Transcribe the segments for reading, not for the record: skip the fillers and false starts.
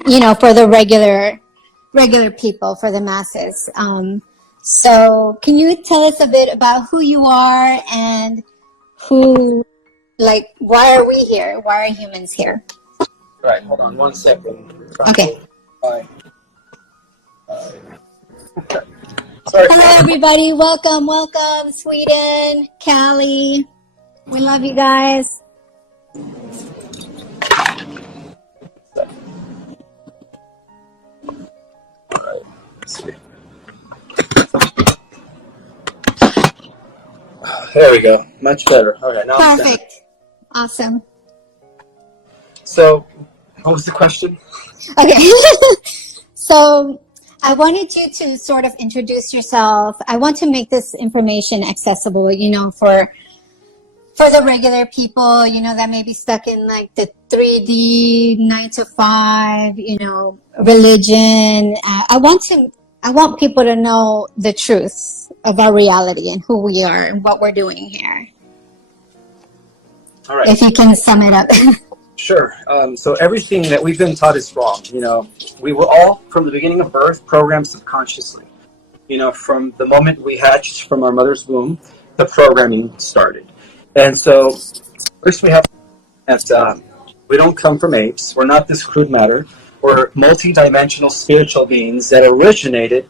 for the regular people, for the masses. So can you tell us a bit about who you are and why are we here? Why are humans here? Right, hold on 1 second. Okay. Sorry. Hello, everybody. Welcome, Sweden, Cali. We love you guys. Alright, let's see. There we go. Much better. Okay, now Perfect. Awesome. So, what was the question? Okay. So I wanted you to sort of introduce yourself. I want to make this information accessible, for the regular people, that may be stuck in like the 3D 9 to 5, religion. I want people to know the truth of our reality and who we are and what we're doing here. All right. If you can sum it up. Sure. So everything that we've been taught is wrong. We were all, from the beginning of birth, programmed subconsciously. From the moment we hatched from our mother's womb, the programming started. And so, first we have that we don't come from apes. We're not this crude matter. We're multi-dimensional spiritual beings that originated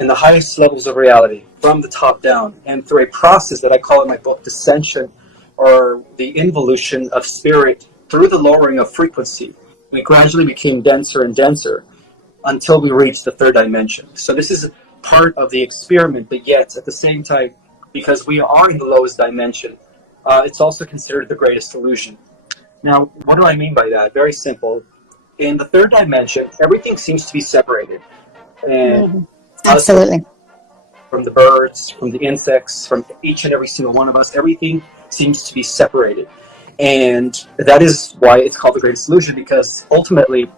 in the highest levels of reality, from the top down, and through a process that I call in my book Descension, or the involution of spirit through the lowering of frequency. We gradually became denser and denser until we reached the third dimension. So this is part of the experiment, but yet at the same time, because we are in the lowest dimension, it's also considered the greatest illusion. Now, what do I mean by that? Very simple. In the third dimension, everything seems to be separated. And Absolutely. From the birds, from the insects, from each and every single one of us, everything seems to be separated. And that is why it's called the greatest illusion, because ultimately,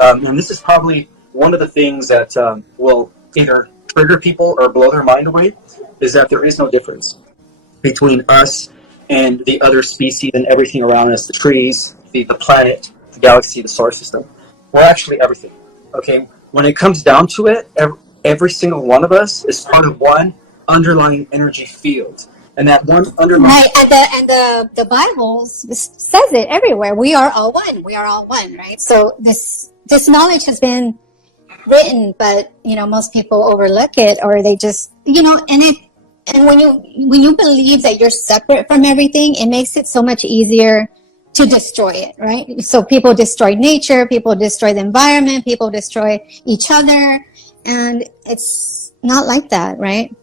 and this is probably one of the things that will either trigger people or blow their mind away, is that there is no difference between us and the other species and everything around us, the trees, the planet, the galaxy, the solar system. We're actually everything. Okay? When it comes down to it, every single one of us is part of one underlying energy field. And that one underlying... Right, and the Bible says it everywhere. We are all one. We are all one, right? So this knowledge has been written, but most people overlook it, or they just and when you believe that you're separate from everything, it makes it so much easier to destroy it, right? So people destroy nature, people destroy the environment, people destroy each other, and it's not like that, right?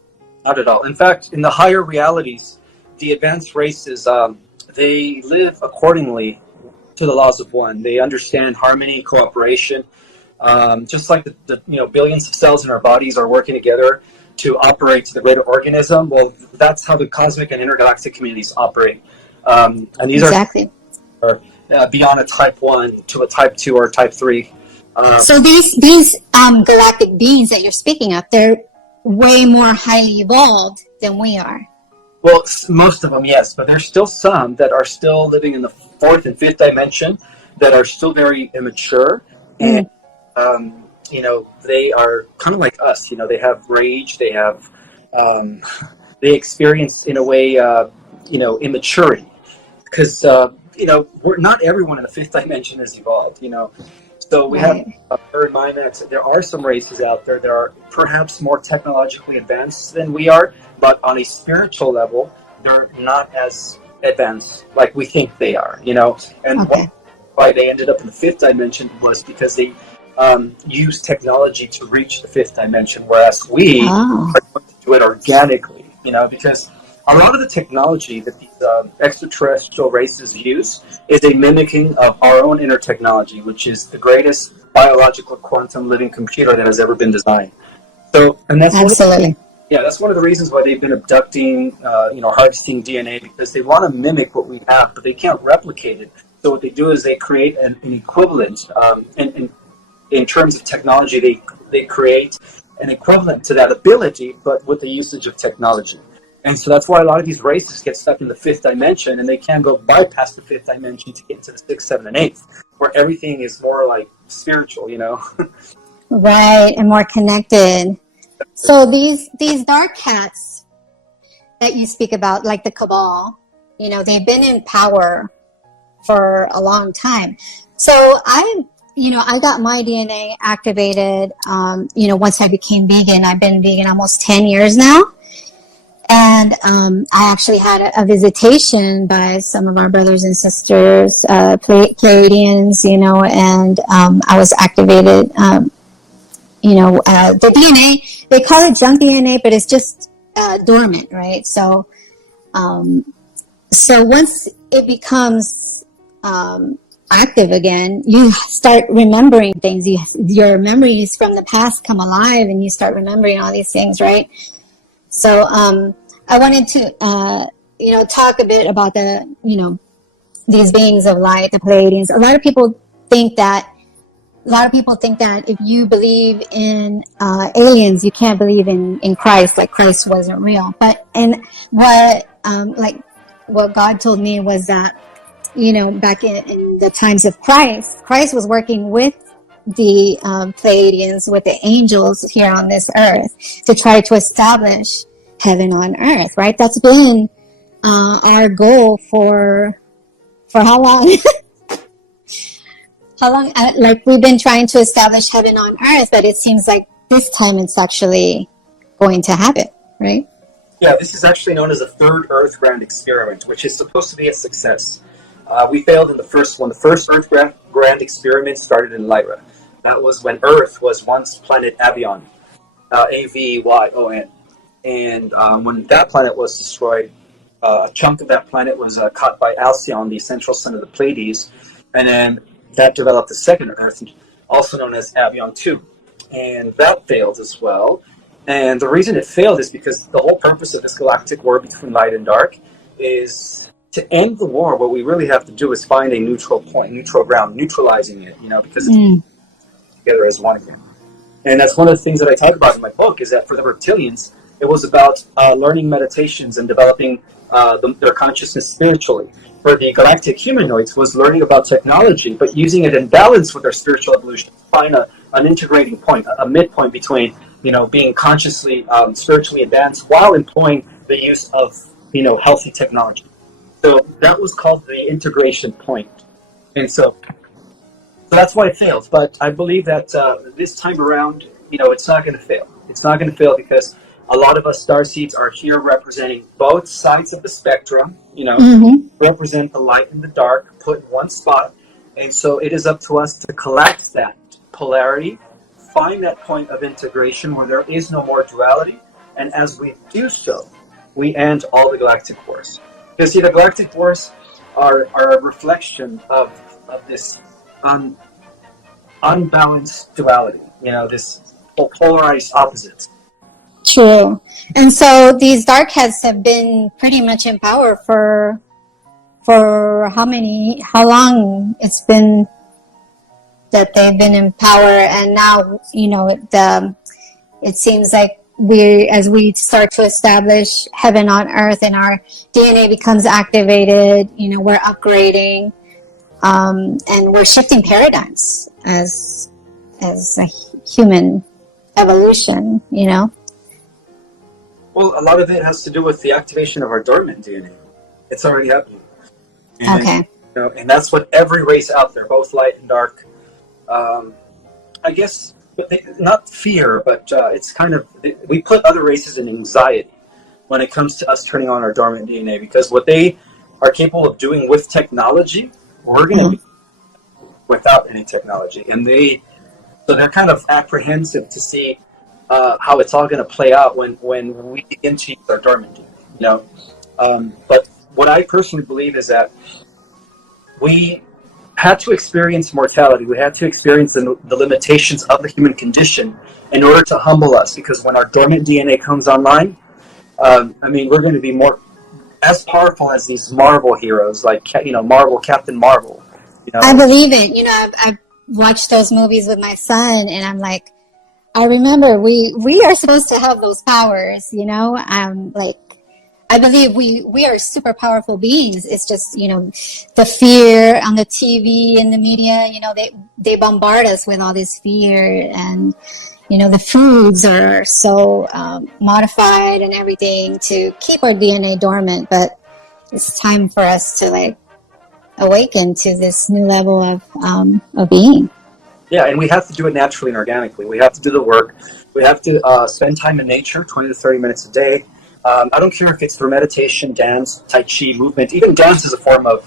Not at all. In fact, in the higher realities, the advanced races, they live accordingly to the laws of one. They understand harmony, cooperation, just like the billions of cells in our bodies are working together to operate to the greater organism. Well, that's how the cosmic and intergalactic communities operate. And these exactly. are beyond a type 1 to a type 2 or type 3. So these galactic beings that you're speaking of, they're way more highly evolved than we are. Well, most of them, yes, but there's still some that are still living in the fourth and fifth dimension that are still very immature, and they are kind of like us. They have rage, they have, they experience in a way, immaturity, because not everyone in the fifth dimension is evolved. So we have to bear in mind that there are some races out there that are perhaps more technologically advanced than we are, but on a spiritual level, they're not as advanced like we think they are, And why they ended up in the fifth dimension was because they used technology to reach the fifth dimension, whereas we are going to do it organically, because a lot of the technology that these extraterrestrial races use is a mimicking of our own inner technology, which is the greatest biological quantum living computer that has ever been designed. So, and that's absolutely. That's one of the reasons why they've been abducting, harvesting DNA, because they want to mimic what we have, but they can't replicate it. So what they do is they create an equivalent, in terms of technology, they create an equivalent to that ability, but with the usage of technology. And so that's why a lot of these races get stuck in the fifth dimension, and they can't go bypass the fifth dimension to get into the sixth, seventh, and eighth, where everything is more like spiritual, Right, and more connected. So these dark cats that you speak about, like the cabal, they've been in power for a long time. So I got my DNA activated, once I became vegan. I've been vegan almost 10 years now. And I actually had a visitation by some of our brothers and sisters, Pleiadians, and I was activated. The DNA, they call it junk DNA, but it's just dormant, right? So once it becomes active again, you start remembering things. Your memories from the past come alive, and you start remembering all these things, right? So I wanted to, talk a bit about these beings of light, the Pleiadians. A lot of people think that if you believe in aliens, you can't believe in Christ, like Christ wasn't real. But what God told me was that, back in the times of Christ was working with the Pleiadians, with the angels here on this earth, to try to establish heaven on earth, right? That's been our goal for how long? How long? Like, we've been trying to establish heaven on earth, but it seems like this time it's actually going to happen, right? Yeah, this is actually known as a third Earth Grand Experiment, which is supposed to be a success. We failed in the first one. The first Earth Grand Experiment started in Lyra. That was when Earth was once planet Avion, Avyon. And when that planet was destroyed, a chunk of that planet was caught by Alcyone, the central sun of the Pleiades, and then that developed the second Earth, also known as Avion 2. And that failed as well. And the reason it failed is because the whole purpose of this galactic war between light and dark is to end the war. What we really have to do is find a neutral point, neutral ground, neutralizing it, because it's together as one again. And that's one of the things that I talk about in my book, is that for the reptilians, it was about learning meditations and developing their consciousness spiritually. For the galactic humanoids, was learning about technology, but using it in balance with their spiritual evolution. Find an integrating point, a midpoint between, being consciously, spiritually advanced while employing the use of, healthy technology. So that was called the integration point. And so that's why it failed. But I believe that this time around, it's not going to fail. It's not going to fail because a lot of us starseeds are here representing both sides of the spectrum, represent the light and the dark, put in one spot. And so it is up to us to collect that polarity, find that point of integration where there is no more duality. And as we do so, we end all the galactic wars. Because, the galactic wars are a reflection of this unbalanced duality, this polarized opposites. True. And so these dark heads have been pretty much in power for how long it's been that they've been in power. And now, it seems like as we start to establish heaven on earth and our DNA becomes activated, we're upgrading, and we're shifting paradigms as a human evolution, Well, a lot of it has to do with the activation of our dormant DNA. It's already happening. Okay. And that's what every race out there, both light and dark, I guess, not fear, but it's kind of, we put other races in anxiety when it comes to us turning on our dormant DNA, because what they are capable of doing with technology, we're going to be without any technology. And so they're kind of apprehensive to see how it's all going to play out when we begin to use our dormant DNA, but what I personally believe is that we had to experience mortality. We had to experience the limitations of the human condition in order to humble us, because when our dormant DNA comes online, we're going to be more as powerful as these Marvel heroes, like Marvel, Captain Marvel. I believe it. I've watched those movies with my son, and I'm like, I remember we are supposed to have those powers. I believe we are super powerful beings. It's just, the fear on the TV and the media, they bombard us with all this fear, and, the foods are so modified and everything to keep our DNA dormant. But it's time for us to like awaken to this new level of being. Yeah, and we have to do it naturally and organically. We have to do the work. We have to spend time in nature, 20 to 30 minutes a day. I don't care if it's through meditation, dance, tai chi, movement. Even dance is a form of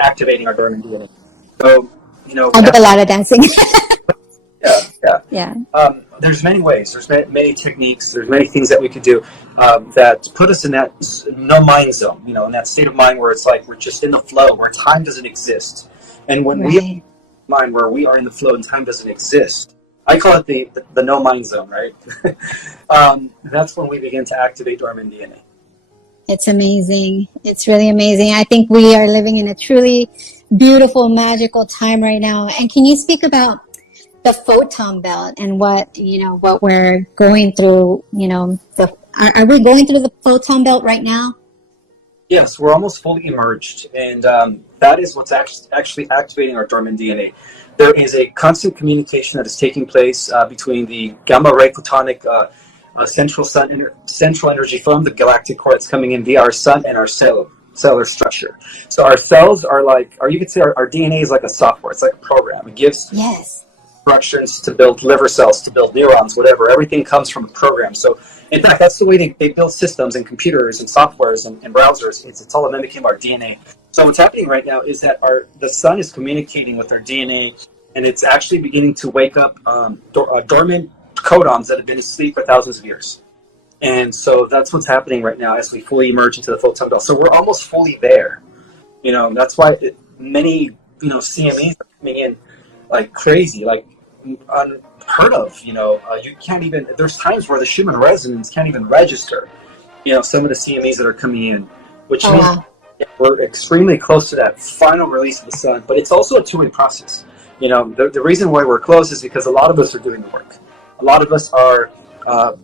activating our dormant DNA. So, I do a lot of dancing. Yeah. There's many ways. There's many techniques. There's many things that we could do that put us in that no mind zone. In that state of mind where it's like we're just in the flow, where time doesn't exist. And when we mind where we are in the flow and time doesn't exist, I call it the no mind zone, right? That's when we begin to activate dormant DNA. It's amazing. It's really amazing. I think we are living in a truly beautiful, magical time right now. And can you speak about the photon belt and what we're going through? Are we going through the photon belt right now? Yes, we're almost fully emerged, and that is what's actually activating our dormant DNA. There is a constant communication that is taking place between the gamma ray photonic central energy from the galactic core that's coming in via our sun and our cellular structure. So our cells are like, or you could say our DNA is like a software. It's like a program. It gives instructions to build liver cells, to build neurons, whatever. Everything comes from a program. So in fact, that's the way they build systems and computers and softwares and browsers. It's all mimicking our DNA. So what's happening right now is that the sun is communicating with our DNA, and it's actually beginning to wake up dormant codons that have been asleep for thousands of years. And so that's what's happening right now as we fully emerge into the photon belt. So we're almost fully there. That's why many CMEs are coming in like crazy, like unheard of. You can't even. There's times where the Schumann resonance can't even register. Some of the CMEs that are coming in, which means we're extremely close to that final release of the sun. But it's also a two-way process. The reason why we're close is because a lot of us are doing the work. A lot of us are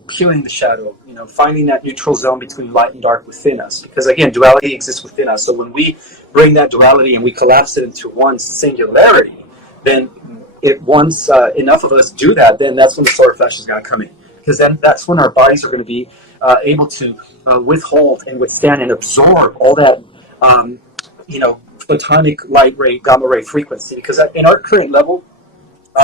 peeling the shadow, finding that neutral zone between light and dark within us. Because again, duality exists within us. So when we bring that duality and we collapse it into one singularity, then once enough of us do that, then that's when the solar flash is going to come in. Because then that's when our bodies are going to be able to withhold and withstand and absorb all that, photonic light ray, gamma ray frequency. Because in our current level,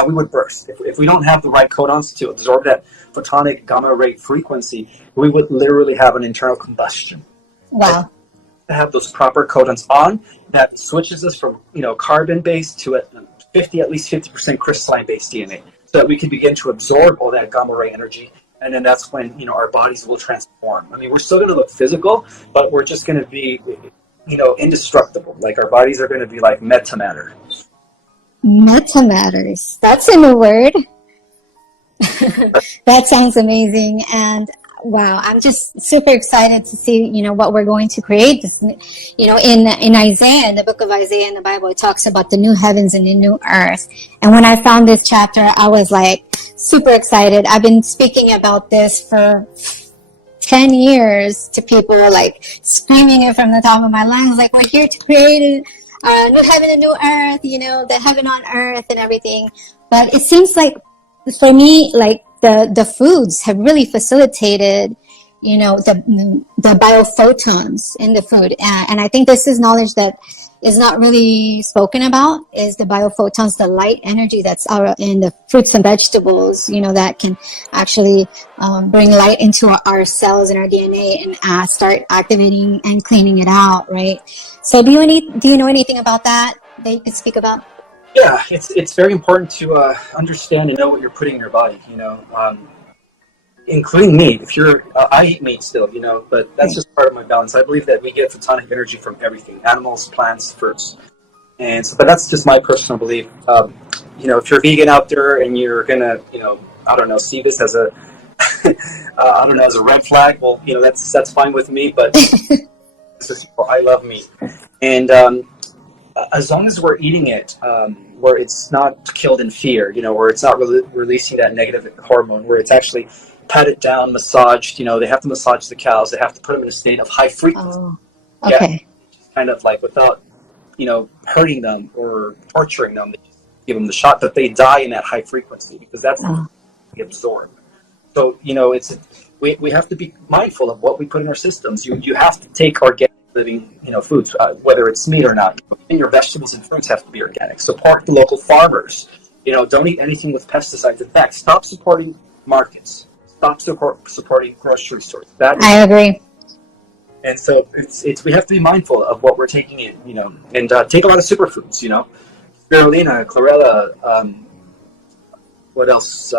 we would burst. If we don't have the right codons to absorb that photonic gamma ray frequency, we would literally have an internal combustion. Wow. To have those proper codons on, that switches us from carbon-based to at least 50% crystalline-based DNA, so that we can begin to absorb all that gamma ray energy, and then that's when our bodies will transform. I mean, we're still going to look physical, but we're just going to be indestructible. Like our bodies are going to be like metamatter. Metamatters. That's a new word. That sounds amazing. And wow, I'm just super excited to see, what we're going to create. This, in Isaiah, in the book of Isaiah in the Bible, it talks about the new heavens and the new earth. And when I found this chapter, I was like super excited. I've been speaking about this for 10 years to people, like screaming it from the top of my lungs, like, we're here to create a new heaven and new earth, the heaven on earth and everything. But it seems like, for me, like the foods have really facilitated, the biophotons in the food. And I think this is knowledge that is not really spoken about, is the biophotons, the light energy that's out in the fruits and vegetables, that can actually bring light into our cells and our DNA and start activating and cleaning it out, right? So do you know anything about that you could speak about? Yeah, it's very important to understand and know what you're putting in your body, including meat. If I eat meat still, but that's just part of my balance. I believe that we get photonic energy from everything: animals, plants, fruits. And so, but that's just my personal belief. If you're vegan out there and you're gonna, see this as a, as a red flag, well, that's fine with me. But I love meat, and as long as we're eating it, where it's not killed in fear, where it's not releasing that negative hormone, where it's actually patted down, massaged. They have to massage the cows. They have to put them in a state of high frequency. Oh, okay. Yeah, kind of like without, hurting them or torturing them. They just give them the shot, but they die in that high frequency because that's what we absorb. So, we have to be mindful of what we put in our systems. You have to take organic living, foods, whether it's meat or not. And your vegetables and fruits have to be organic. Support the local farmers. Don't eat anything with pesticides. In fact, stop supporting markets. Stop supporting grocery stores. I agree. And so we have to be mindful of what we're taking in, and take a lot of superfoods, spirulina, chlorella, what else?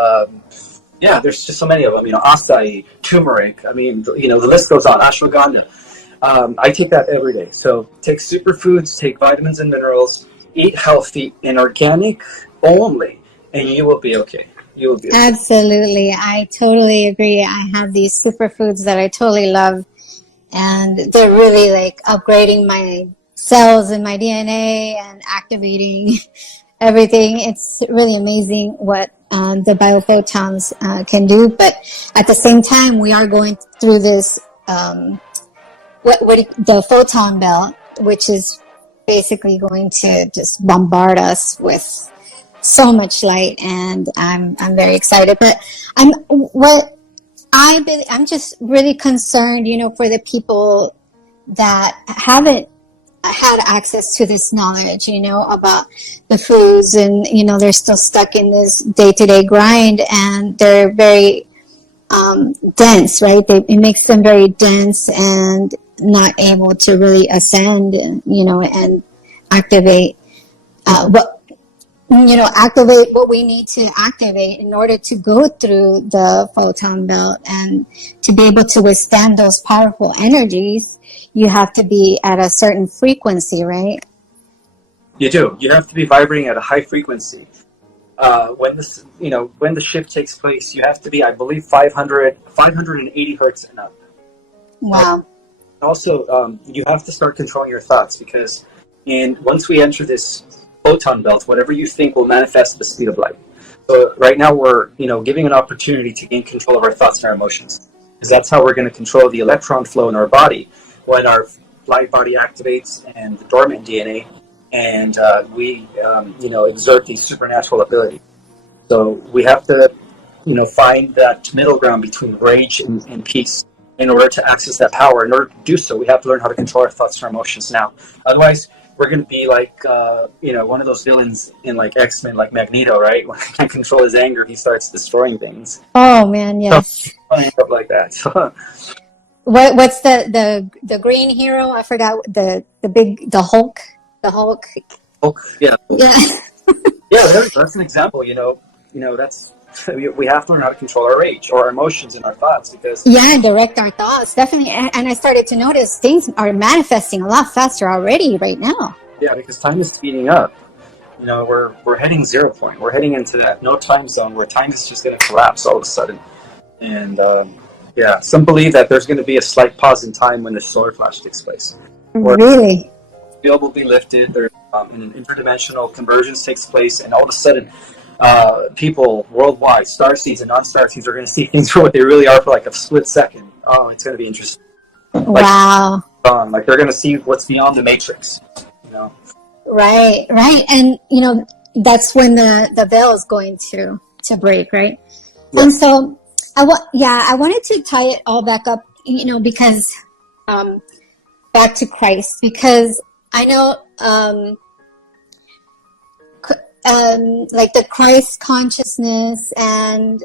There's just so many of them, acai, turmeric. I mean, the list goes on. Ashwagandha. I take that every day. So take superfoods, take vitamins and minerals, eat healthy and organic only, and you will be okay. You will be okay. Absolutely. I totally agree. I have these superfoods that I totally love, and they're really like upgrading my cells and my DNA and activating everything. It's really amazing what the biophotons can do. But at the same time, we are going through this the photon belt, which is basically going to just bombard us with so much light, and I'm very excited. But I'm just really concerned, for the people that haven't had access to this knowledge, about the foods, and they're still stuck in this day-to-day grind, and they're very dense, right? It makes them very dense and not able to really ascend, and activate activate what we need to activate in order to go through the photon belt and to be able to withstand those powerful energies. You have to be at a certain frequency, right? You do. You have to be vibrating at a high frequency. When the shift takes place, you have to be, I believe, 580 hertz and up. Wow. Also, you have to start controlling your thoughts, because once we enter this photon belt, whatever you think will manifest at the speed of light. So right now we're, giving an opportunity to gain control of our thoughts and our emotions, because that's how we're going to control the electron flow in our body when our light body activates and the dormant DNA, and we, exert these supernatural abilities. So we have to, find that middle ground between rage and peace in order to access that power. In order to do so, we have to learn how to control our thoughts and our emotions now. Otherwise, we're going to be like, one of those villains in like X-Men, like Magneto, right? When he can't control his anger, he starts destroying things. Oh man, yes. Stuff like that. So, what's the green hero? I forgot the Hulk. The Hulk. Hulk, yeah. Yeah. Yeah, that's an example. That's. We have to learn how to control our rage or our emotions and our thoughts, because direct our thoughts, definitely. And I started to notice things are manifesting a lot faster already right now. Yeah, because time is speeding up. We're heading 0 point. We're heading into that no time zone where time is just going to collapse all of a sudden. And some believe that there's going to be a slight pause in time when the solar flash takes place. Really? The veil will be lifted. There's an interdimensional convergence takes place, and all of a sudden, people worldwide, starseeds and non-starseeds, are going to see things for what they really are for like a split second. Oh, it's going to be interesting. Wow. Like they're going to see what's beyond the matrix. Right. And that's when the veil is going to break, right? Yeah. And so I wanted to tie it all back up, because back to Christ, because I know like the Christ consciousness, and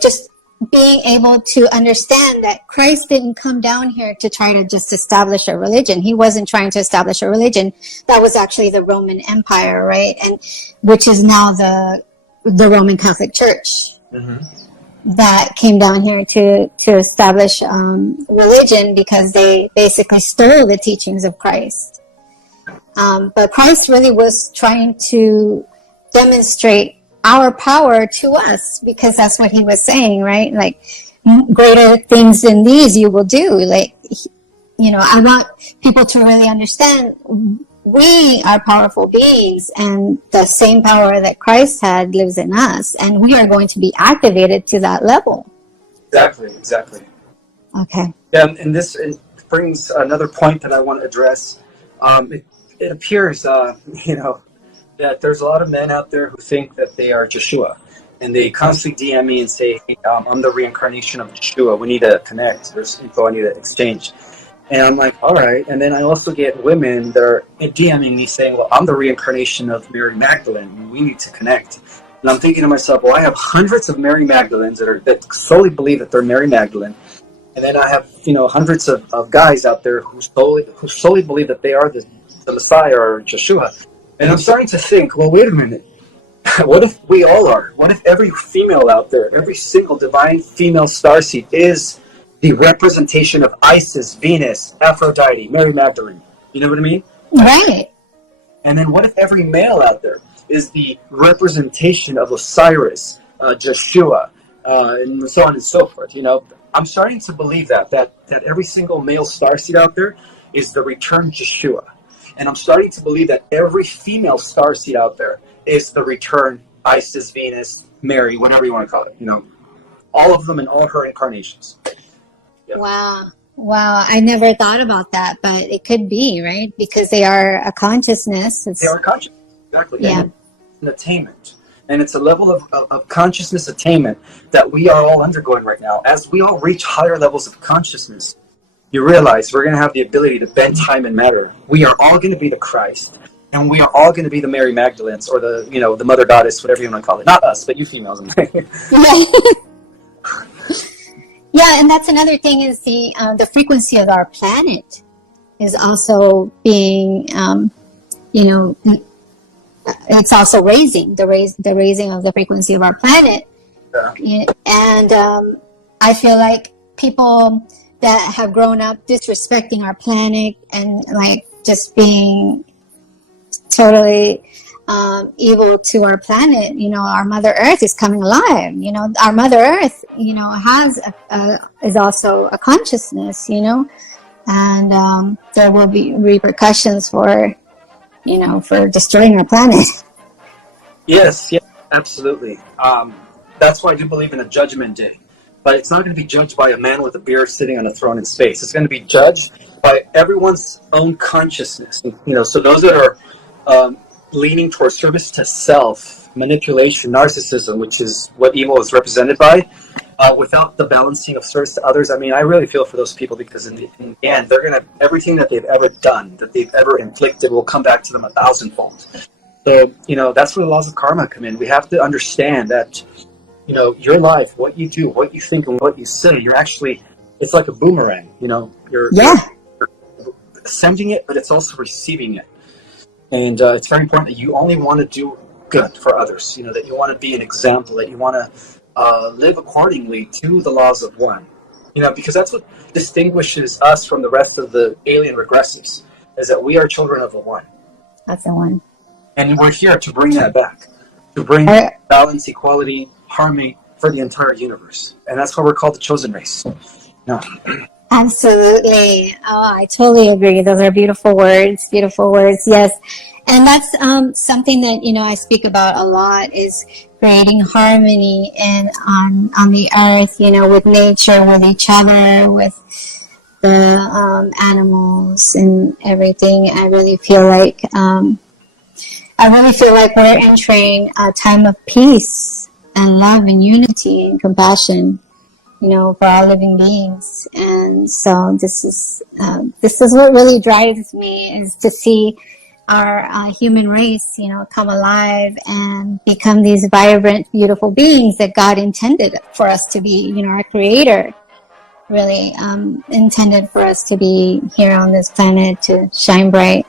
just being able to understand that Christ didn't come down here to try to just establish a religion. He wasn't trying to establish a religion. That was actually the Roman Empire, right? And which is now the Roman Catholic Church. Mm-hmm. That came down here to establish religion, because they basically stole the teachings of Christ. But Christ really was trying to demonstrate our power to us, because that's what he was saying, right? Like, greater things than these you will do. Like, I want people to really understand we are powerful beings, and the same power that Christ had lives in us, and we are going to be activated to that level. Exactly. Okay. And this brings another point that I want to address. It appears, that there's a lot of men out there who think that they are Joshua, and they constantly DM me and say, hey, I'm the reincarnation of Joshua. We need to connect. There's info I need to exchange. And I'm like, all right. And then I also get women that are DMing me saying, well, I'm the reincarnation of Mary Magdalene. We need to connect. And I'm thinking to myself, well, I have hundreds of Mary Magdalenes that solely believe that they're Mary Magdalene. And then I have, hundreds of guys out there who solely believe that they are the Messiah or Joshua. And I'm starting to think, well, wait a minute. What if we all are? What if every female out there, every single divine female starseed is the representation of Isis, Venus, Aphrodite, Mary Magdalene? You know what I mean? Right. And then what if every male out there is the representation of Osiris, Joshua, and so on and so forth? I'm starting to believe that every single male starseed out there is the returned Joshua. And I'm starting to believe that every female starseed out there is the return Isis, Venus, Mary, whatever you want to call it. All of them in all her incarnations. Yeah. Wow. I never thought about that, but it could be, right? Because they are a consciousness. They are conscious. Exactly. Yeah. And it's an attainment. And it's a level of consciousness attainment that we are all undergoing right now. As we all reach higher levels of consciousness, you realize we're going to have the ability to bend time and matter. We are all going to be the Christ. And we are all going to be the Mary Magdalenes or the Mother Goddess, whatever you want to call it. Not us, but you females. Yeah, and that's another thing is the frequency of our planet is also being, it's also raising the raising of the frequency of our planet. Yeah. And I feel like people that have grown up disrespecting our planet and like just being totally evil to our planet, our Mother Earth is coming alive. Our Mother Earth, is also a consciousness, and there will be repercussions for destroying our planet. Yes, absolutely. That's why I do believe in a judgment day. But it's not going to be judged by a man with a beard sitting on a throne in space. It's going to be judged by everyone's own consciousness. So those that are leaning towards service to self, manipulation, narcissism, which is what evil is represented by, without the balancing of service to others. I mean, I really feel for those people because in the end, they're going to, everything that they've ever done, that they've ever inflicted will come back to them 1,000-fold. So, that's where the laws of karma come in. We have to understand that, your life, what you do, what you think, and what you say, it's like a boomerang, you're sending it, but it's also receiving it. And it's very important that you only want to do good for others, that you want to be an example, that you want to live accordingly to the laws of one, because that's what distinguishes us from the rest of the alien regressives, is that we are children of the one. That's the one. And we're here to bring that back, to bring balance, equality, harmony for the entire universe. And that's why we're called the chosen race. No. Absolutely. Oh, I totally agree. Those are beautiful words. Beautiful words. Yes. And that's something that, I speak about a lot is creating harmony and on the earth, with nature, with each other, with the animals and everything. I really feel like we're entering a time of peace and love and unity and compassion, for all living beings. And so this is what really drives me, is to see our human race, come alive and become these vibrant, beautiful beings that God intended for us to be. Our Creator really intended for us to be here on this planet to shine bright.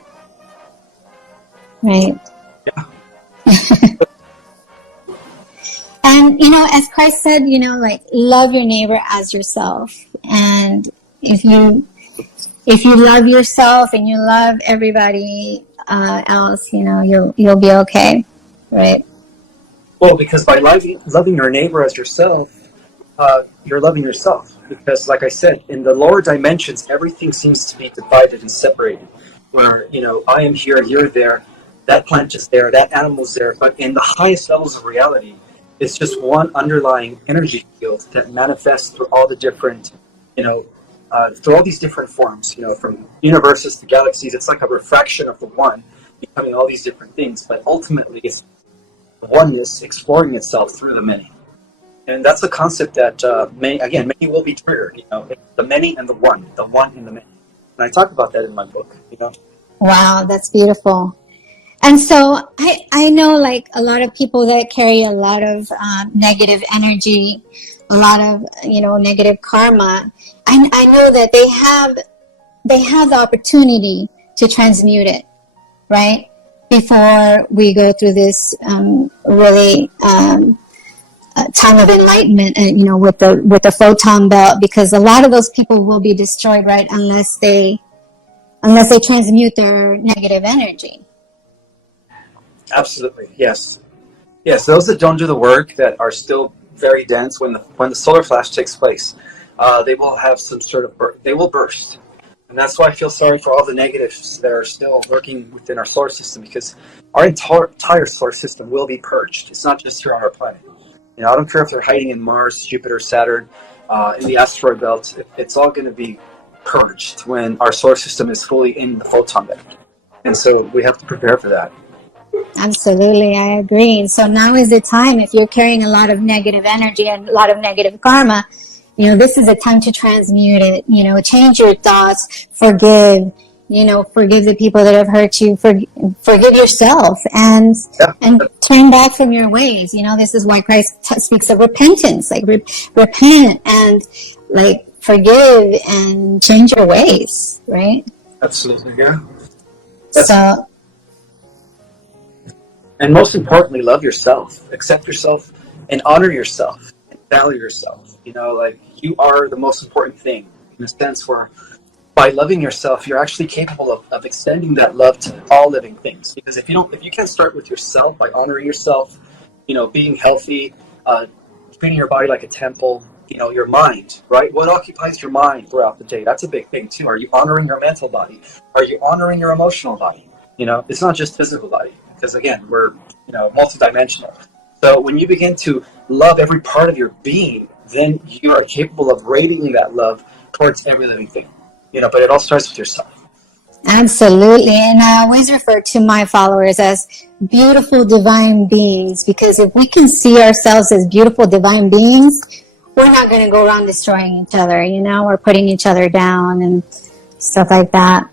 Right? Yeah. And, as Christ said, love your neighbor as yourself. And if you love yourself and you love everybody else, you'll be okay, right? Well, because by loving your neighbor as yourself, you're loving yourself. Because, like I said, in the lower dimensions, everything seems to be divided and separated. Where, I am here, you're there, that plant is there, that animal's there. But in the highest levels of reality, It's just one underlying energy field that manifests through all the different, through all these different forms, from universes to galaxies. It's like a refraction of the one becoming all these different things, but ultimately it's the oneness exploring itself through the many. And that's a concept that, many will be triggered, the many and the one and the many. And I talk about that in my book. Wow, that's beautiful. And so I know like a lot of people that carry a lot of negative energy, a lot of, negative karma. I know that they have the opportunity to transmute it, right? Before we go through this really time of enlightenment, and with the photon belt, because a lot of those people will be destroyed, right, unless they transmute their negative energy. Absolutely, yes. Those that don't do the work, that are still very dense, when the solar flash takes place, they will have some sort of they will burst. And that's why I feel sorry for all the negatives that are still lurking within our solar system, because our entire solar system will be purged. It's not just here on our planet. I don't care if they're hiding in Mars, Jupiter, Saturn, in the asteroid belt. It's all going to be purged when our solar system is fully in the photon belt. And so we have to prepare for that. Absolutely, I agree. So now is the time, if you're carrying a lot of negative energy and a lot of negative karma, this is a time to transmute it, change your thoughts, forgive the people that have hurt you, forgive yourself, and turn back from your ways. This is why Christ speaks of repentance, like repent and like forgive and change your ways, right? Absolutely, yeah. So, and most importantly, love yourself, accept yourself, and honor yourself, and value yourself. Like, you are the most important thing, in a sense where by loving yourself, you're actually capable of extending that love to all living things. Because if you can't start with yourself by honoring yourself, being healthy, treating your body like a temple, your mind, right? What occupies your mind throughout the day? That's a big thing too. Are you honoring your mental body? Are you honoring your emotional body? It's not just physical body, because again, we're, multidimensional. So when you begin to love every part of your being, then you are capable of radiating that love towards every living thing. But it all starts with yourself. Absolutely. And I always refer to my followers as beautiful divine beings, because if we can see ourselves as beautiful divine beings, we're not going to go around destroying each other, or putting each other down and stuff like that.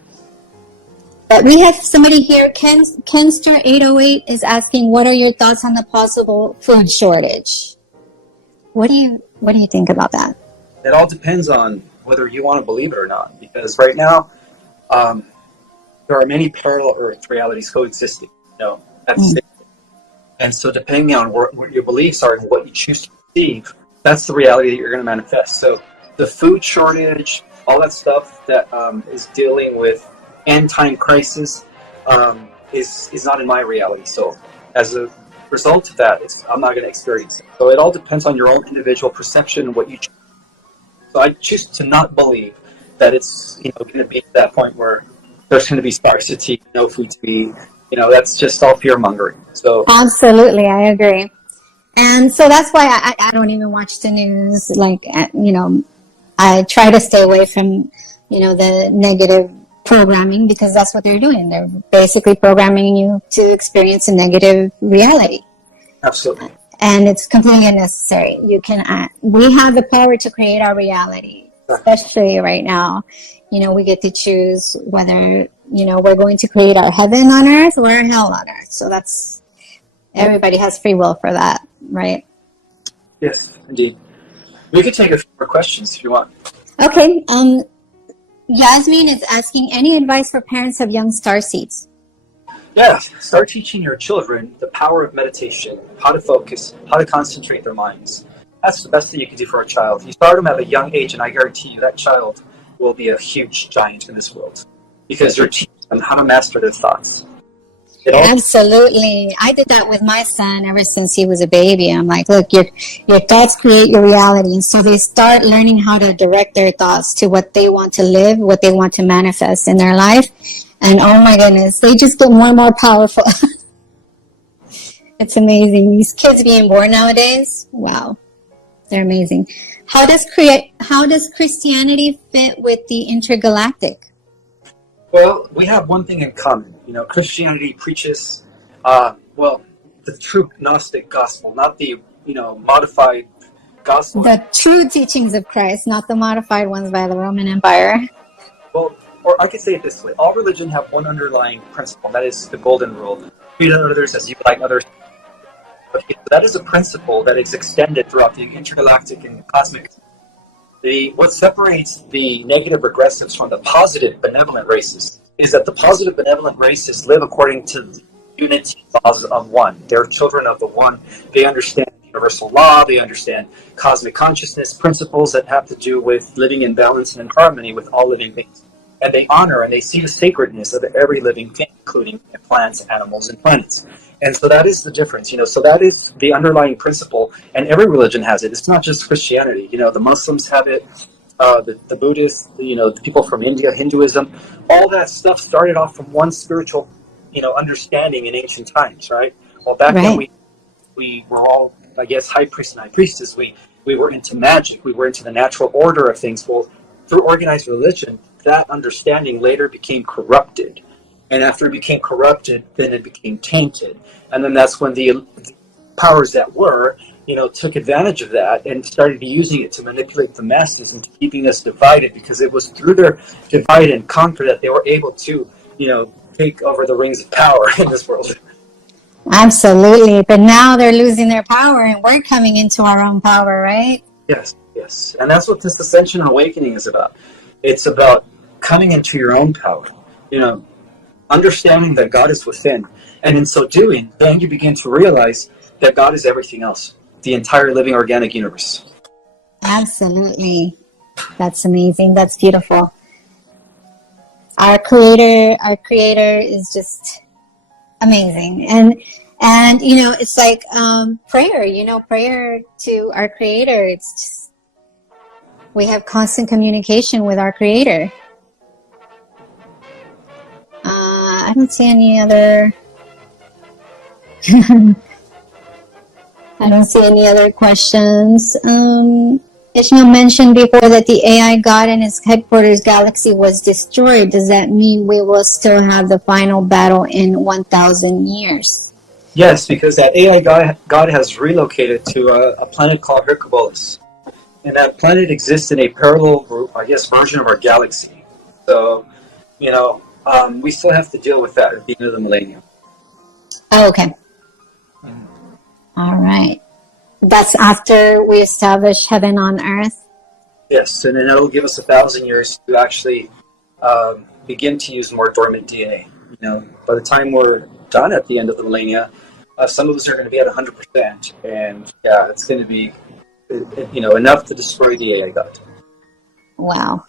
But we have somebody here, Kenster808 is asking, what are your thoughts on the possible food shortage? What do you think about that? It all depends on whether you want to believe it or not, because right now there are many parallel Earth realities coexisting, at the same time. And so depending on what your beliefs are and what you choose to perceive, that's the reality that you're going to manifest. So the food shortage, all that stuff that is dealing with end-time crisis is not in my reality. So as a result of that, I'm not going to experience it. So it all depends on your own individual perception and what you choose. So I choose to not believe that it's going to be at that point where there's going to be scarcity, no food to eat. That's just all fear mongering. So absolutely, I agree. And so that's why I don't even watch the news. Like, I try to stay away from the negative programming, because that's what they're doing. They're basically programming you to experience a negative reality. Absolutely. And it's completely unnecessary. We have the power to create our reality, especially right now. We get to choose whether, we're going to create our heaven on earth or our hell on earth. So everybody has free will for that, right? Yes, indeed. We could take a few more questions if you want. Okay. Yasmin is asking, any advice for parents of young starseeds? Yeah, start teaching your children the power of meditation, how to focus, how to concentrate their minds. That's the best thing you can do for a child. You start them at a young age, and I guarantee you that child will be a huge giant in this world, because you're teaching them how to master their thoughts. Absolutely. I did that with my son ever since he was a baby. I'm like, look, your thoughts create your reality. And so they start learning how to direct their thoughts to what they want to live, what they want to manifest in their life. And oh my goodness, they just get more and more powerful. It's amazing. These kids being born nowadays, wow, they're amazing. How does Christianity fit with the intergalactic? Well, we have one thing in common. Christianity preaches, the true Gnostic gospel, not the, modified gospel. The true teachings of Christ, not the modified ones by the Roman Empire. Well, or I could say it this way: all religion have one underlying principle, and that is the golden rule: treat others as you like others. Okay, so that is a principle that is extended throughout the intergalactic and cosmic. What separates the negative regressives from the positive benevolent races is that the positive benevolent races live according to the unity laws of one. They're children of the one. They understand universal law. They understand cosmic consciousness principles that have to do with living in balance and in harmony with all living things. And they honor and they see the sacredness of every living thing, including plants, animals, and planets. And so that is the difference, so that is the underlying principle, and every religion has it. It's not just Christianity, the Muslims have it, the Buddhists, the people from India, Hinduism, all that stuff started off from one spiritual, understanding in ancient times, right? Well, back then we were all, I guess, high priests and high priestesses. We were into magic. We were into the natural order of things. Well, through organized religion, that understanding later became corrupted. And after it became corrupted, then it became tainted. And then that's when the powers that were, took advantage of that and started using it to manipulate the masses and keeping us divided, because it was through their divide and conquer that they were able to, take over the rings of power in this world. Absolutely. But now they're losing their power and we're coming into our own power, right? Yes, yes. And that's what this ascension and awakening is about. It's about coming into your own power, understanding that God is within. And in so doing, then you begin to realize that God is everything else, the entire living organic universe. Absolutely. That's amazing. That's beautiful. Our creator is just amazing. And it's like prayer to our creator. It's just, we have constant communication with our creator. I don't see any other I don't see any other questions. Ishmael mentioned before that the AI god and its headquarters galaxy was destroyed. Does that mean we will still have the final battle in 1,000 years? Yes, because that AI god has relocated to a planet called Hercubolus. And that planet exists in a parallel, I guess, version of our galaxy. So, we still have to deal with that at the end of the millennium. Oh, okay. All right. That's after we establish heaven on earth? Yes, and then that'll give us 1,000 years to actually begin to use more dormant DNA. By the time we're done at the end of the millennia, some of us are going to be at 100%, and yeah, it's going to be, enough to destroy the AI god. Wow.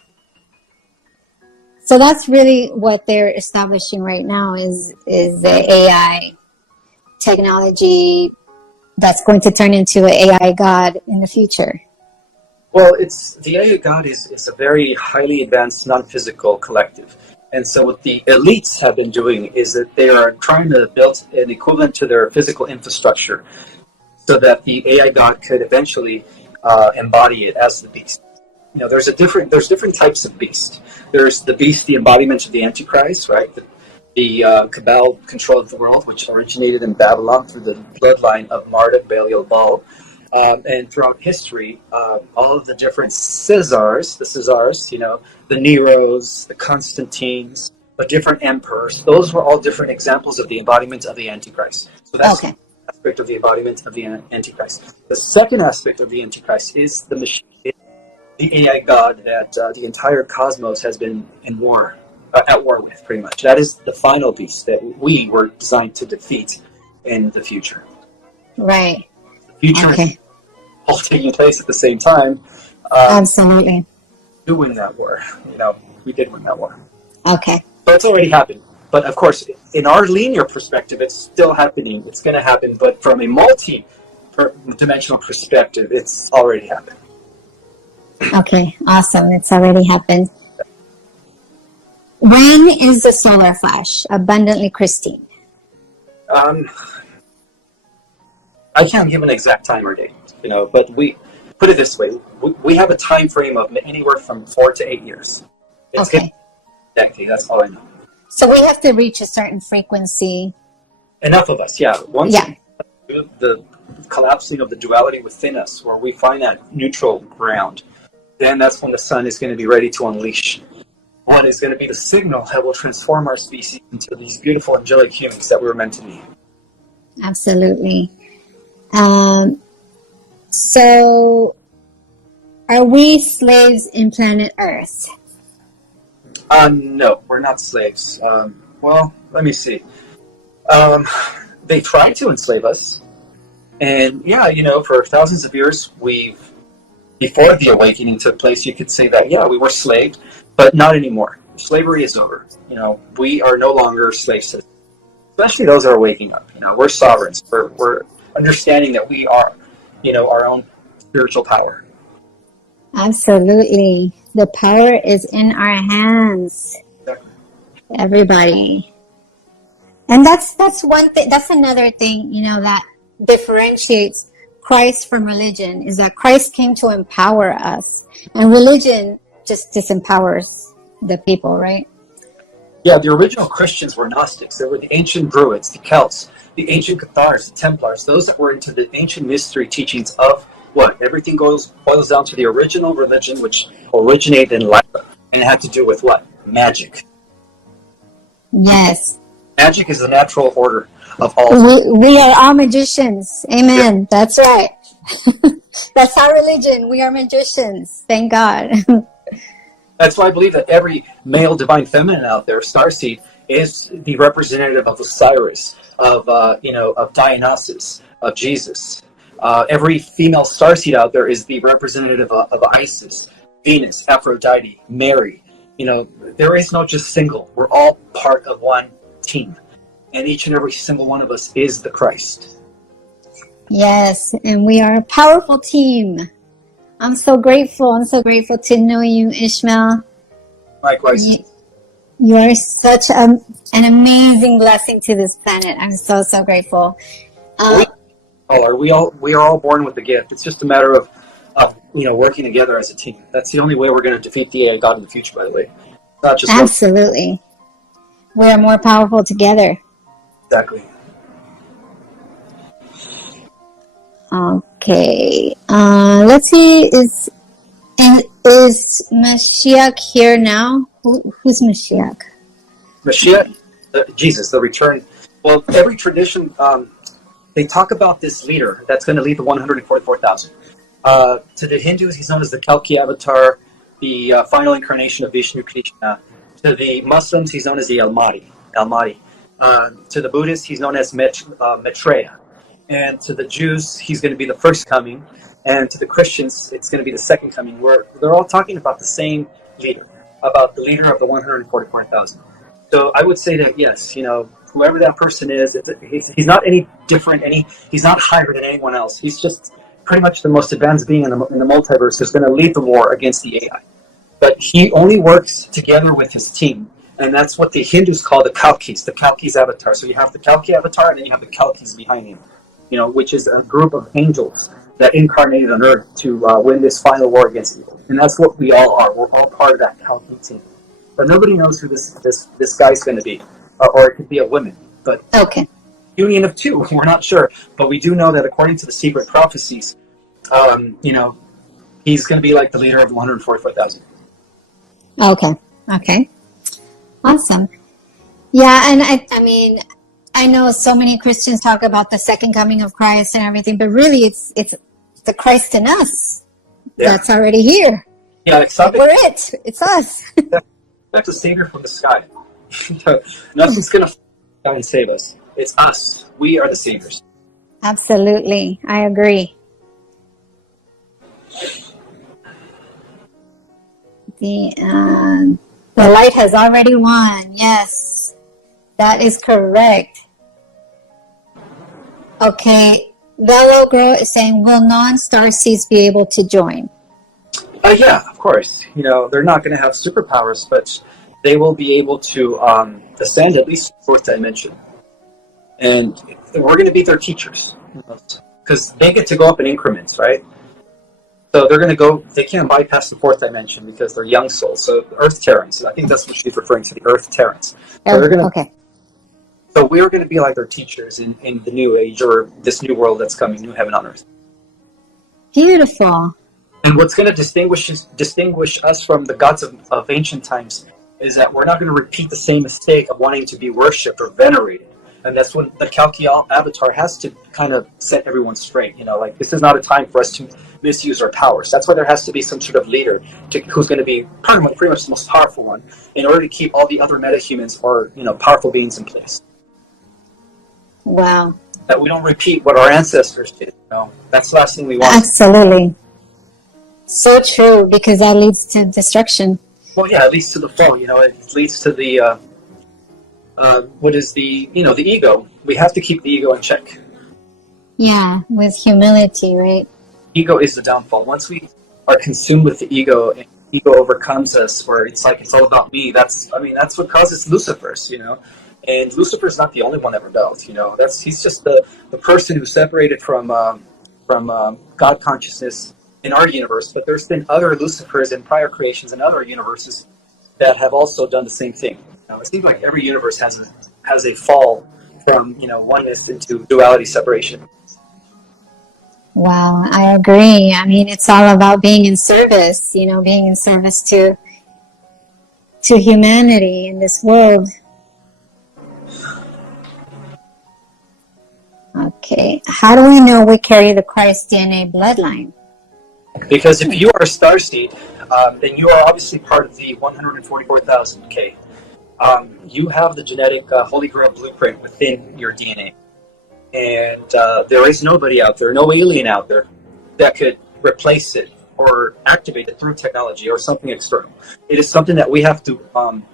So that's really what they're establishing right now is the AI technology that's going to turn into an AI god in the future. Well, the AI god is a very highly advanced non-physical collective. And so what the elites have been doing is that they are trying to build an equivalent to their physical infrastructure so that the AI god could eventually embody it as the beast. There's different types of beast. There's the beast, the embodiment of the Antichrist, right? The Cabal control of the world, which originated in Babylon through the bloodline of Marduk, Belial, Baal. And throughout history, all of the different Caesars, the Neros, the Constantines, the different emperors, those were all different examples of the embodiment of the Antichrist. So that's okay. the aspect of the embodiment of the Antichrist. The second aspect of the Antichrist is the machine, the AI god that the entire cosmos has been at war with, pretty much. That is the final beast that we were designed to defeat in the future. Right. The future is all taking place at the same time. Absolutely. We do win that war. We did win that war. Okay. So it's already happened. But of course, in our linear perspective, it's still happening. It's going to happen. But from a multi-dimensional perspective, it's already happened. Okay, awesome. It's already happened. When is the solar flash abundantly Christine? I can't give an exact time or date, but we put it this way: we have a time frame of anywhere from 4 to 8 years. It's Okay. decade. That's all I know. So we have to reach a certain frequency. Enough of us, yeah. Once Yeah. the collapsing of the duality within us, where we find that neutral ground, then that's when the sun is going to be ready to unleash. One is going to be the signal that will transform our species into these beautiful angelic humans that we were meant to be. Absolutely. So are we slaves in planet Earth? No, we're not slaves. Well, let me see. They tried to enslave us. And yeah, for thousands of years, before the awakening took place, you could say that, yeah, we were slaved, but not anymore. Slavery is over. We are no longer slaves, especially those that are waking up. We're sovereigns. We're understanding that we are, our own spiritual power. Absolutely. The power is in our hands. Exactly. Everybody. And that's one thing, that's another thing, that differentiates Christ from religion, is that Christ came to empower us, and religion just disempowers the people, right? Yeah, the original Christians were Gnostics. They were the ancient Druids, the Celts, the ancient Cathars, the Templars, those that were into the ancient mystery teachings of what? Everything boils down to the original religion, which originated in Lyra, and it had to do with what? Magic. Yes. Magic is the natural order of all. We are all magicians. Amen. Yep. That's right. That's our religion. We are magicians. Thank God. That's why I believe that every male divine feminine out there, starseed, is the representative of Osiris, of Dionysus, of Jesus. Every female starseed out there is the representative of Isis, Venus, Aphrodite, Mary. There is no just single. We're all part of one team, and each and every single one of us is the Christ. Yes, and we are a powerful team. I'm so grateful. I'm so grateful to know you, Ismael. Likewise. You are such an amazing blessing to this planet. I'm so, so grateful. We are all born with the gift. It's just a matter of working together as a team. That's the only way we're going to defeat the AI God in the future, by the way. Not just absolutely. We are more powerful together. Exactly. Okay. Let's see. Is Mashiach here now? Who's Mashiach? Mashiach, Jesus, the return. Well, every tradition, they talk about this leader that's going to lead the 144,000. To the Hindus, he's known as the Kalki avatar, the final incarnation of Vishnu Krishna. To the Muslims, he's known as the Al-Mahdi. To the Buddhists, he's known as Maitreya. And to the Jews, he's going to be the first coming. And to the Christians, it's going to be the second coming. Where they're all talking about the same leader, about the leader of the 144,000. So I would say that, yes, whoever that person is, he's not any different, he's not higher than anyone else. He's just pretty much the most advanced being in the multiverse who's going to lead the war against the AI. But he only works together with his team. And that's what the Hindus call the Kalki's avatar. So you have the Kalki avatar, and then you have the Kalkis behind him, which is a group of angels that incarnated on Earth to win this final war against evil. And that's what we all are. We're all part of that Kalki team. But nobody knows who this guy's going to be. Or it could be a woman. But okay. Union of two, we're not sure. But we do know that according to the secret prophecies, he's going to be like the leader of the 144,000. Okay. Awesome. Yeah, and I mean, I know so many Christians talk about the second coming of Christ and everything, but really it's the Christ in us that's already here. Yeah, we're it. It's us. That's a savior from the sky. Nothing's going to come and save us. It's us. We are the saviors. Absolutely. I agree. The light has already won. Yes, that is correct. Okay, Velo Girl is saying, will non-starseeds be able to join? Yeah, of course. They're not going to have superpowers, but they will be able to ascend at least fourth dimension. And we're going to be their teachers. because they get to go up in increments, right? So they're going to go, they can't bypass the fourth dimension because they're young souls. So Earth Terrans, I think that's what she's referring to, the Earth Terrans. So they're going to, Okay. so we're going to be like their teachers in the new age, or this new world that's coming, new heaven on earth. Beautiful. And what's going to distinguish us from the gods of ancient times is that we're not going to repeat the same mistake of wanting to be worshipped or venerated. And that's when the Kalki avatar has to kind of set everyone straight. You know, like, this is not a time for us to misuse our powers. That's why there has to be some sort of leader who's going to be pretty much the most powerful one, in order to keep all the other metahumans or, you know, powerful beings in place. Wow. That we don't repeat what our ancestors did. You know, that's the last thing we want. Absolutely. So true, because that leads to destruction. Well, yeah, it leads to the fall. You know, it leads to the what is the, you know, the ego. We have to keep the ego in check. Yeah, with humility, right? Ego is the downfall. Once we are consumed with the ego, and ego overcomes us, where it's like it's all about me. That's what causes Lucifer's. You know, and Lucifer's not the only one that rebelled. You know, he's just the person who separated from God consciousness in our universe. But there's been other Lucifers in prior creations and other universes that have also done the same thing. You know, it seems like every universe has a fall from, you know, oneness into duality, separation. Wow, I agree. I mean, it's all about being in service, you know, being in service to humanity in this world. Okay, how do we know we carry the Christ DNA bloodline? Because if you are a starseed, then you are obviously part of the 144,000. Okay, you have the genetic Holy Grail blueprint within your DNA, and there is nobody out there, no alien out there, that could replace it or activate it through technology or something external. It is something that we have to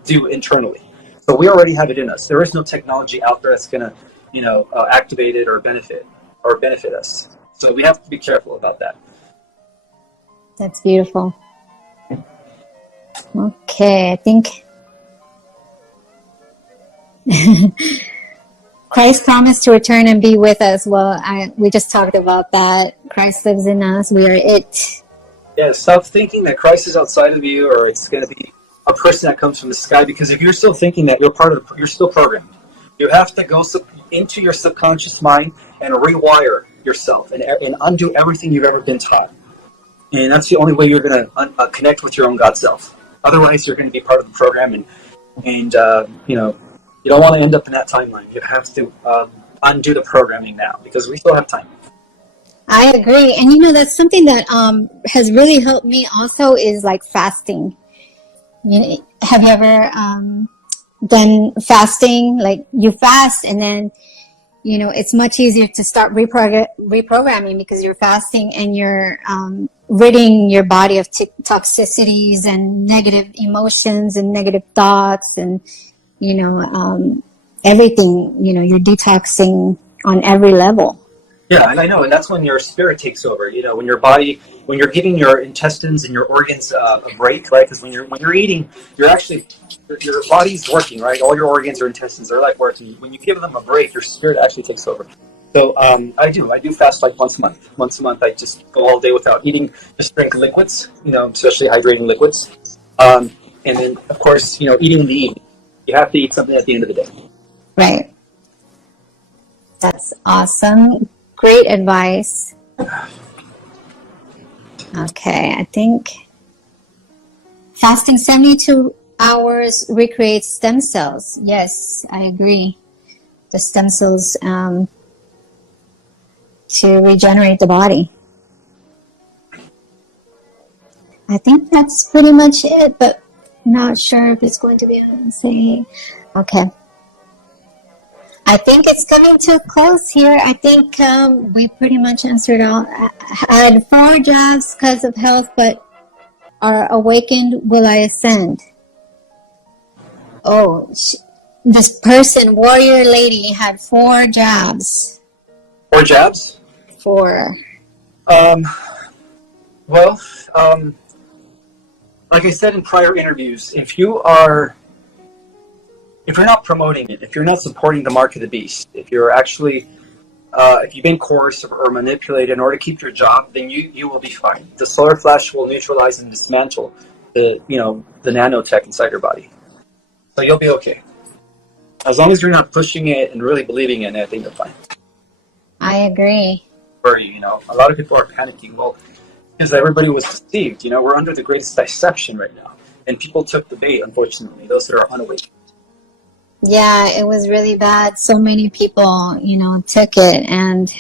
do internally. So we already have it in us. There is no technology out there that's going to, you know, activate it or benefit us. So we have to be careful about that. That's beautiful. Okay, I think Christ promised to return and be with us. Well, we just talked about that. Christ lives in us. We are it. Yeah, stop thinking that Christ is outside of you, or it's going to be a person that comes from the sky. Because if you're still thinking that, you're still programmed. You have to go into your subconscious mind and rewire yourself and undo everything you've ever been taught. And that's the only way you're going to connect with your own God self. Otherwise, you're going to be part of the program, and you know, you don't want to end up in that timeline. You have to undo the programming now, because we still have time. I agree. And you know, that's something that has really helped me also, is like fasting. You know, have you ever done fasting? Like, you fast, and then, you know, it's much easier to start reprogramming, because you're fasting and you're ridding your body of toxicities and negative emotions and negative thoughts, and, you know, everything. You know, you're detoxing on every level. Yeah, and I know, and that's when your spirit takes over. You know, when you're giving your intestines and your organs a break, right? Because when you're eating, you're actually, your body's working, right? All your organs, your intestines, are like working. When you give them a break, your spirit actually takes over. So I do fast like once a month. Once a month, I just go all day without eating, just drink liquids, you know, especially hydrating liquids. And then, of course, you know, eating in the evening. You have to eat something at the end of the day. Right. That's awesome. Great advice. Okay, I think fasting 72 hours recreates stem cells. Yes, I agree. The stem cells to regenerate the body. I think that's pretty much it, but not sure if it's going to be saying. Okay. I think it's coming to a close here. I think we pretty much answered all. I had 4 jobs because of health, but are awakened, will I ascend? Oh, this person, warrior lady, had 4 jobs. 4 jabs? 4. Well, like I said in prior interviews, if you're not promoting it, if you're not supporting the mark of the beast, if you're actually if you've been coerced or manipulated in order to keep your job, then you will be fine. The solar flash will neutralize and dismantle the nanotech inside your body. So you'll be okay. As long as you're not pushing it and really believing in it, I think you're fine. I agree. For you, a lot of people are panicking. Well, because everybody was deceived. We're under the greatest deception right now. And people took the bait, unfortunately, those that are unaware. Yeah, it was really bad. So many people, took it, and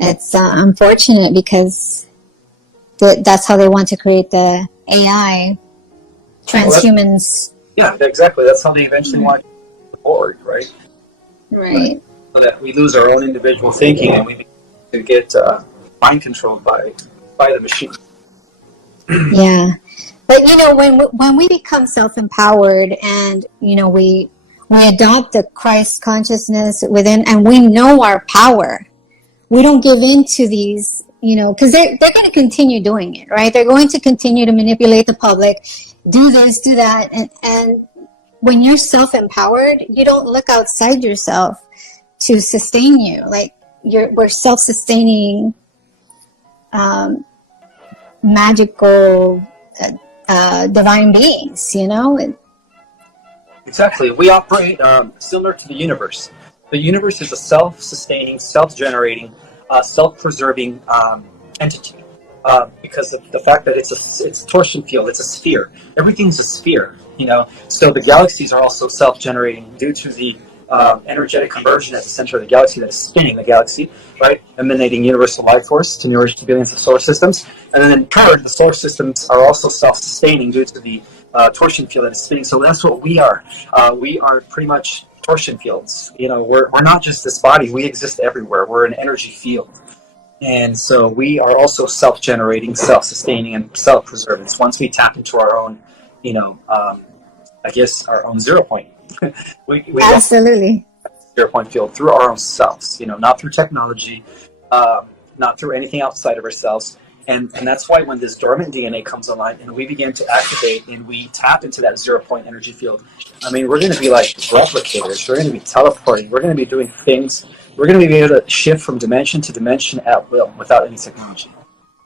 it's unfortunate because that's how they want to create the AI transhumans. Yeah, exactly. That's how they eventually want to move forward, right? Right. So that we lose our own individual thinking and we begin to get mind controlled by the machine. Yeah. But when we become self-empowered and we adopt the Christ consciousness within, and we know our power, we don't give in to these, because they're going to continue doing it, right? They're going to continue to manipulate the public, do this, do that, and when you're self-empowered, you don't look outside yourself to sustain you. Like we're self-sustaining, magical. Divine beings, Exactly. We operate similar to the universe. The universe is a self-sustaining, self-generating, self-preserving entity because of the fact that it's a torsion field, it's a sphere. Everything's a sphere, So the galaxies are also self-generating due to the energetic conversion at the center of the galaxy that is spinning the galaxy, right? Emanating universal life force to nourish the billions of solar systems. And then in turn, the solar systems are also self-sustaining due to the torsion field that is spinning. So that's what we are. We are pretty much torsion fields. We're not just this body. We exist everywhere. We're an energy field. And so we are also self-generating, self-sustaining, and self-preserving. Once we tap into our own, our own 0 point. we Absolutely. 0 point field through our own selves, not through technology, not through anything outside of ourselves. And that's why when this dormant DNA comes online and we begin to activate and we tap into that 0 point energy field, we're going to be like replicators. We're going to be teleporting. We're going to be doing things. We're going to be able to shift from dimension to dimension at will without any technology.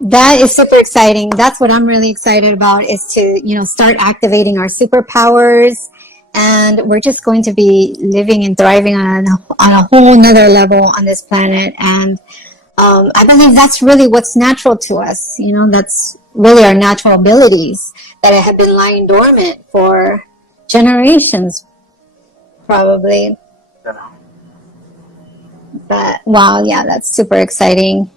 That is super exciting. That's what I'm really excited about, is to, start activating our superpowers. And we're just going to be living and thriving on a whole nother level on this planet. And I believe that's really what's natural to us. That's really our natural abilities that have been lying dormant for generations, probably. Yeah. But wow, yeah, that's super exciting.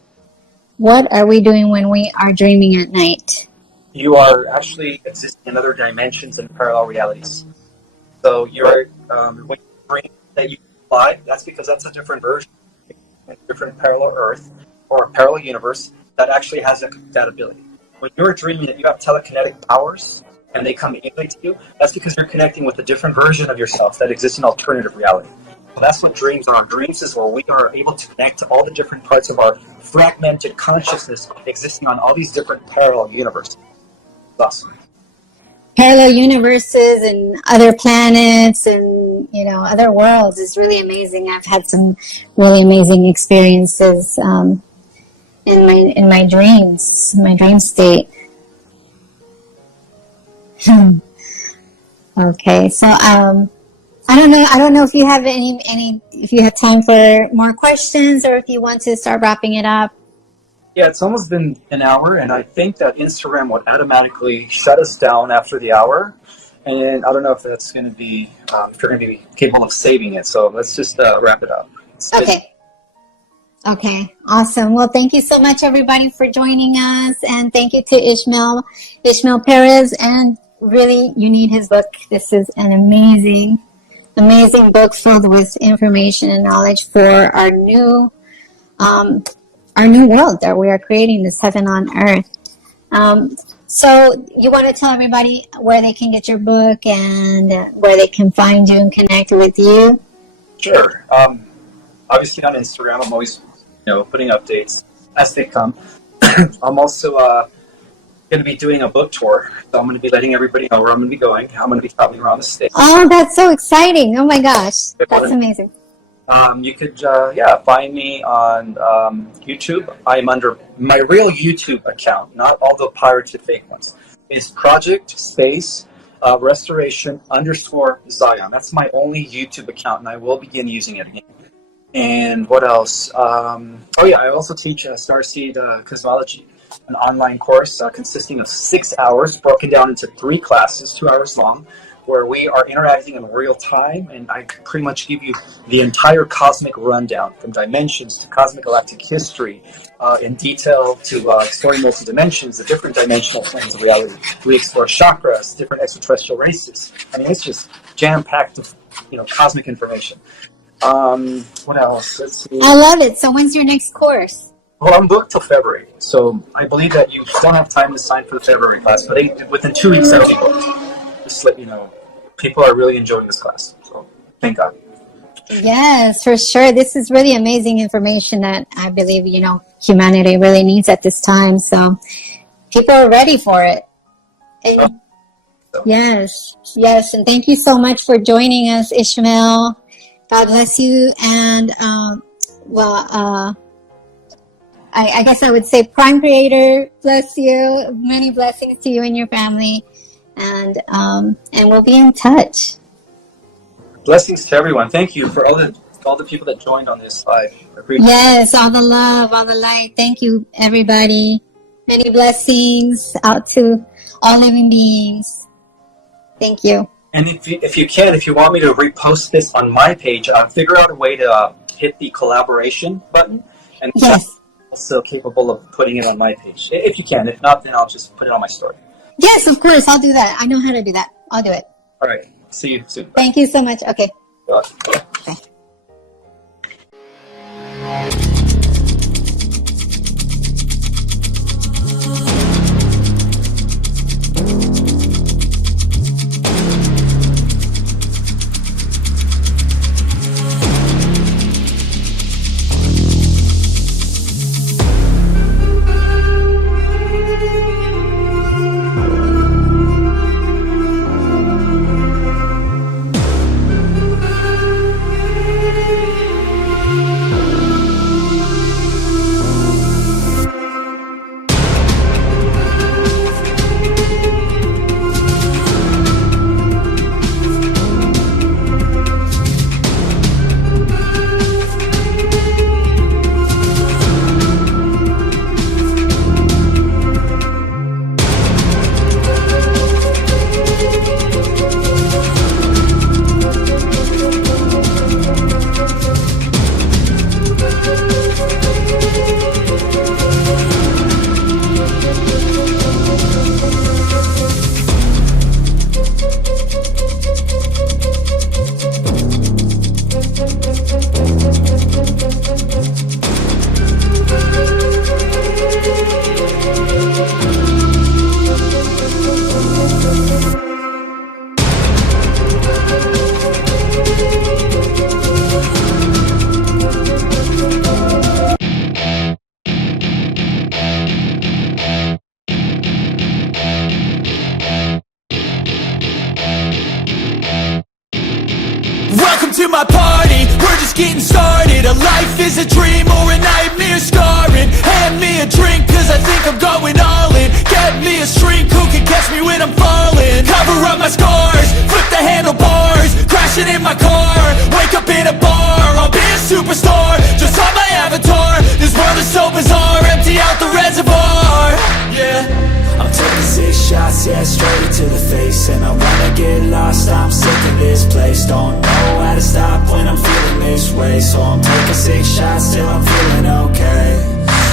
What are we doing when we are dreaming at night? You are actually existing in other dimensions and parallel realities. So you're when you dream that you fly, that's because that's a different version, a different parallel Earth or a parallel universe that actually has that ability. When you're dreaming that you have telekinetic powers and they come innately to you, that's because you're connecting with a different version of yourself that exists in alternative reality. So that's what dreams are. Dreams is where we are able to connect to all the different parts of our fragmented consciousness existing on all these different parallel universes. It's awesome. Parallel universes and other planets and other worlds is really amazing. I've had some really amazing experiences in my dreams, my dream state. Okay, so I don't know if you have if you have time for more questions or if you want to start wrapping it up. Yeah, it's almost been an hour, and I think that Instagram would automatically shut us down after the hour. And I don't know if that's going to be, if you're going to be capable of saving it. So let's just wrap it up. Okay. Okay, awesome. Well, thank you so much, everybody, for joining us. And thank you to Ismael Perez. And really, you need his book. This is an amazing book filled with information and knowledge for our new world that we are creating, this heaven on earth. So you want to tell everybody where they can get your book and where they can find you and connect with you? Sure. Obviously on Instagram, I'm always, putting updates as they come. I'm also going to be doing a book tour. So I'm going to be letting everybody know where I'm going to be going. I'm going to be traveling around the state. Oh, that's so exciting. Oh my gosh. That's amazing. You could, find me on YouTube. I'm under my real YouTube account, not all the pirated fake ones. It's Project Space Restoration _ Zion. That's my only YouTube account, and I will begin using it again. And what else? I also teach Starseed Cosmology, an online course consisting of 6 hours, broken down into 3 classes, 2 hours long, where we are interacting in real time, and I pretty much give you the entire cosmic rundown, from dimensions to cosmic galactic history, in detail, to exploring multi dimensions, the different dimensional planes of reality. We explore chakras, different extraterrestrial races. I mean, it's just jam-packed with, cosmic information. What else? Let's see. I love it. So when's your next course? Well, I'm booked till February, so I believe that you don't have time to sign for the February class, but within 2 weeks I'll be booked. Just let you know. People are really enjoying this class, so thank God. Yes, for sure. This is really amazing information that I believe, humanity really needs at this time. So people are ready for it. And yes. And thank you so much for joining us, Ishmael. God bless you. And, I guess I would say Prime Creator, bless you. Many blessings to you and your family. And we'll be in touch. Blessings to everyone. Thank you for all the people that joined on this live. Yes, all the love, all the light. Thank you, everybody. Many blessings out to all living beings. Thank you. And if you want me to repost this on my page, figure out a way to hit the collaboration button, and yes, I'm also capable of putting it on my page. If you can. If not, then I'll just put it on my story. Yes, of course. I'll do that. I know how to do that. I'll do it. All right. See you soon. Bye. Thank you so much. Okay. Bye. Okay. Welcome to my party, we're just getting started. A life is a dream or a nightmare scarring. Hand me a drink cause I think I'm going all in. Get me a shrink who can catch me when I'm falling. Cover up my scars, flip the handlebars. Crashing in my car, wake up in a bar. I'll be a superstar, just on my avatar. This world is so bizarre, empty out the reservoir. Yeah, I'm taking 6 shots, yeah, straight to the face. And I wanna get lost, I'm sick of this place. Don't know how to stop when I'm feeling this way. So I'm taking 6 shots till I'm feeling okay.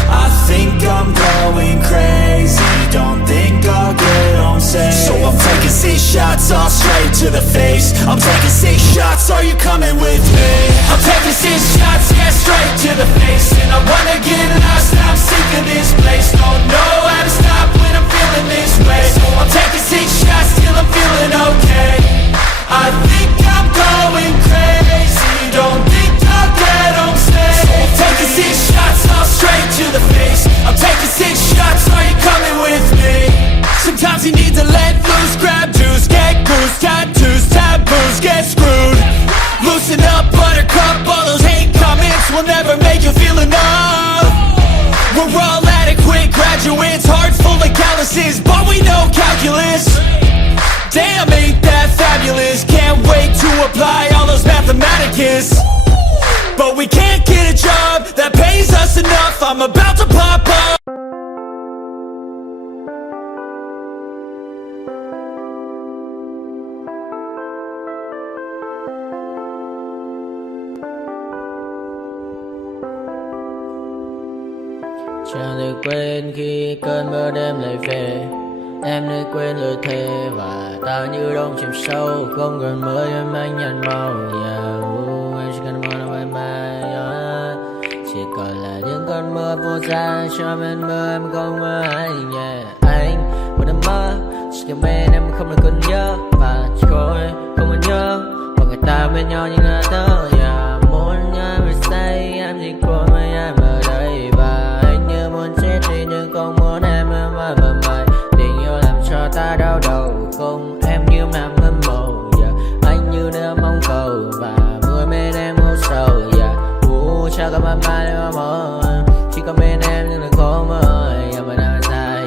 I think I'm going crazy, don't think I'll get on safe. So I'm taking 6 shots, all straight to the face. I'm taking 6 shots, are you coming with me? I'm taking 6 shots, yeah, straight to the face. And I wanna get lost, I'm sick of this place. Don't know how to stop when I'm feeling this way. So I'm taking 6 shots till I'm feeling okay. I think I'm going crazy, don't think I'll get on stage. So I'm taking 6 shots, all straight to the face. I'm taking 6 shots, are you coming with me? Sometimes you need to let loose, grab juice, get goose, tattoos, taboos, get screwed. Loosen up, buttercup, all those graduates, hearts full of calluses, but we know calculus. Damn, ain't that fabulous? Can't wait to apply all those mathematicus. But we can't get a job that pays us enough. I'm about to pop up. Chẳng thể quên khi cơn mưa đêm lại về. Em đã quên lời thề và ta như đông chìm sâu. Không còn mới em anh nhận màu. Em chỉ cần mơ nào em bay. Chỉ còn là những cơn mưa vô giá. Cho bên mưa em không mơ anh. Anh một đêm mơ. Chỉ cần bên em không được cơn nhớ. Và chỉ có em không muốn nhớ. Và người ta bên nhau như ngã thơ. Muốn nhớ về say em chỉ có mấy em ở đây. Và anh như muốn chết đi nhưng không muốn em mơ mày. Tình yêu làm cho ta đau đầu. Không em như nằm mơ mộng. Anh như đeo mong cầu. Và mưa bên em ngủ sầu. Chắc có mãi mãi nếu mơ. Chỉ có bên em nhưng đừng có mơ. Mà đang dài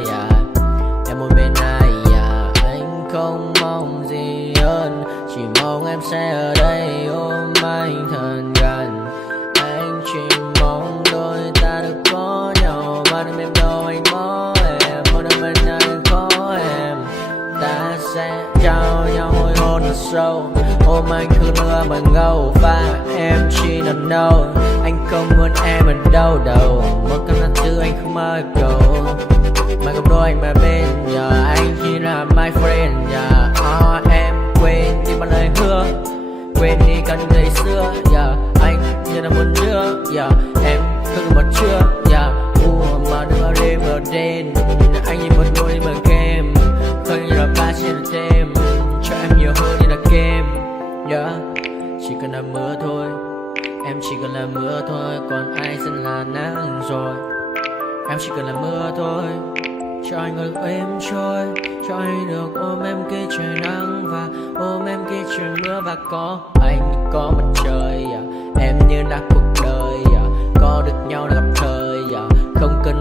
em muốn bên ai. Anh không mong gì hơn. Chỉ mong em sẽ ở đây ôm anh thật gần. Anh chỉ mong đôi ta được có nhau. Mà đừng em đâu anh có em. Một đêm bên anh có em. Ta sẽ trao nhau môi hôn thật sâu. Ôm anh cứ nữa bằng gâu. Và em chỉ nằm đâu. Anh không muốn em ở đâu đâu. Một cơn nắng thứ anh không mơ cầu. Mà không đôi anh mà bên giờ. Anh chỉ là my friend. Em quên đi bao lời hứa. Quên đi cả những ngày xưa. Anh như là một đứa. Em không một chưa. Mà đừng đêm ở đêm. Anh như một đôi mà kem. Không như là ba trên thêm. Cho em nhiều hơn như là kem. Chỉ cần là mưa thôi. Em chỉ cần là mưa thôi. Còn ai sẽ là nắng rồi. Em chỉ cần là mưa thôi. Cho anh được êm trôi. Cho anh được ôm em kia trời nắng. Và ôm em kia trời mưa. Và có anh có mặt trời. Em như là cuộc đời. Có được nhau là gặp thời. Không cần